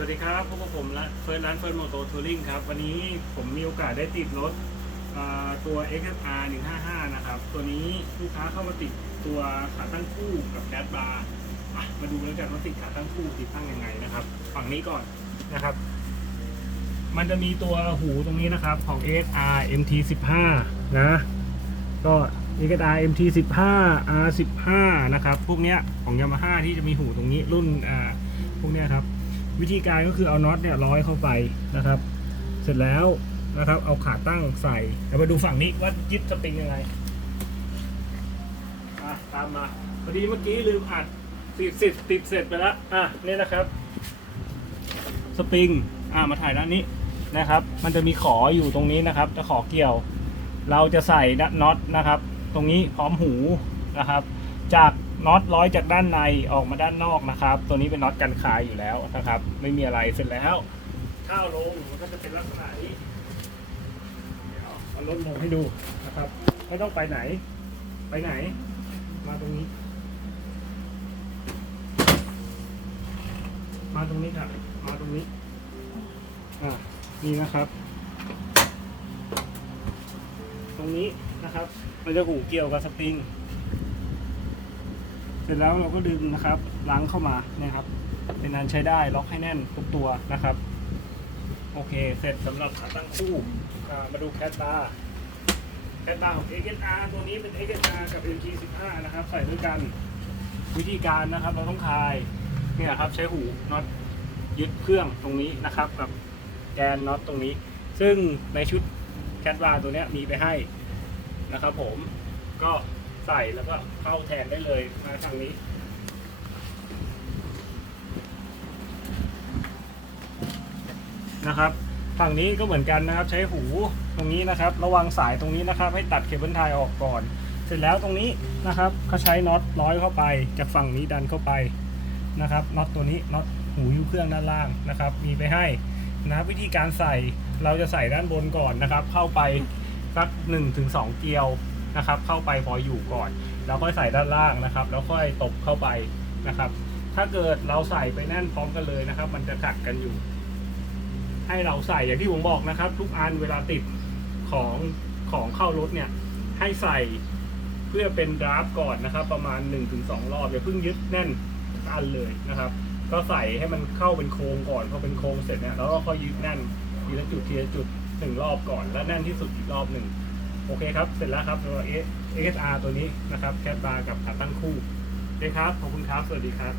สวัสดีครับพบกับผมละเฟิร์นร้านเฟิร์นโมโตทัวริงครับ วันนี้ผมมีโอกาสได้ติดรถอ่าตัว XR 155 นะครับ ตัวนี้ลูกค้าเข้ามาติดตัวขาตั้งคู่กับแดชบาร์มาดูแล้วกันว่าติดขาตั้งคู่ติดตั้งยังไงนะครับ ฝั่งนี้ก่อนนะครับ มันจะมีตัวหูตรงนี้นะครับของ XR MT15 นะก็ XR MT15 R15 นะครับ พวกเนี้ยของ Yamaha ที่จะมีหูตรงนี้รุ่นอ่าพวกเนี้ยครับ วิธีการก็คือเอาน็อตเนี่ยร้อยเข้าไปนะครับ เสร็จแล้วนะครับเอาขาตั้งใส่เดี๋ยวมาดูฝั่งนี้ว่ายึดสปริงยังไงอะตามมาพอดีเมื่อกี้ลืมอัดติดสร็จติดเสร็จไปแล้วอะนี่นะครับ สปริงอะมาถ่ายด้านนี้นะครับ มันจะมีขออยู่ตรงนี้นะครับจะขอเกี่ยว เราจะใส่น็อตนะครับ ตรงนี้พร้อมหูนะครับ จาก น็อตร้อยจากด้านในออกมาด้านนอกนะครับ ตัวนี้เป็นน็อตกันคายอยู่แล้วนะครับ ไม่มีอะไรเสร็จแล้วข้าวลงมันก็จะเป็นลักษณะนี้เดี๋ยวเอารถลงให้ดูนะครับ ไม่ต้องไปไหน ไปไหน มาตรงนี้ มาตรงนี้ครับมาตรงนี้อ่านี่นะครับ ตรงนี้นะครับ มันจะหูเกี่ยวกับสปริง สร็จแล้วเราก็ดึงนะครับล้างเข้ามาเนี่ยครับ เป็นอันใช้ได้ล็อกให้แน่นทุกตัวนะครับ โอเค เสร็จสำหรับขาตั้งคู่มาดูแคตตาแคตตาของ XSR ตัวนี้เป็น XSR กับ MG15 นะครับ ใส่ด้วยกันวิธีการนะครับ เราต้องคลายเนี่ยครับ ใช้หูน็อตยึดเครื่องตรงนี้นะครับ กับแกนน็อตตรงนี้ ซึ่งในชุดแคทบาร์ตัวนี้มีไปให้นะครับ ผมก็ ใส่แล้วก็เข้าแทนได้เลยมาทางนี้ นะครับฝั่งนี้ก็เหมือนกันนะครับใช้หูตรงนี้นะครับ ระวังสายตรงนี้นะครับ ให้ตัดเคเบิลไทยออกก่อน เสร็จแล้วตรงนี้นะครับเขาใช้น็อตร้อยเข้าไป จากฝั่งนี้ดันเข้าไปนะครับน็อตตัวนี้น็อตหูยูเครื่องด้านล่างนะครับ มีไปให้นะวิธีการใส่เราจะใส่ด้านบนก่อนนะครับ เข้าไปสัก1-2ถึงเกลียว นะครับ เข้าไปพออยู่ก่อน แล้วค่อยใส่ด้านล่างนะครับ แล้วค่อยตบเข้าไปนะครับ ถ้าเกิดเราใส่ไปแน่นพร้อมกันเลยนะครับ มันจะขัดกันอยู่ ให้เราใส่อย่างที่ผมบอกนะครับ ทุกอันเวลาติดของของเข้ารถเนี่ย ให้ใส่เพื่อเป็นดราฟก่อนนะครับ ประมาณ 1-2 รอบอย่าเพิ่งยึดแน่นอันเลยนะครับ ก็ใส่ให้มันเข้าเป็นโครงก่อนพอเป็นโครงเสร็จเนี่ยแล้วก็ค่อยยึดแน่นทีละจุดทีละจุดหนึ่งรอบก่อน แล้วแน่นที่สุดอีกรอบหนึ่ง โอเคครับ เสร็จแล้วครับตัว XSR ตัวนี้นะครับแคปบาร์กับขาตั้งคู่โอเคครับ ขอบคุณครับ สวัสดีครับ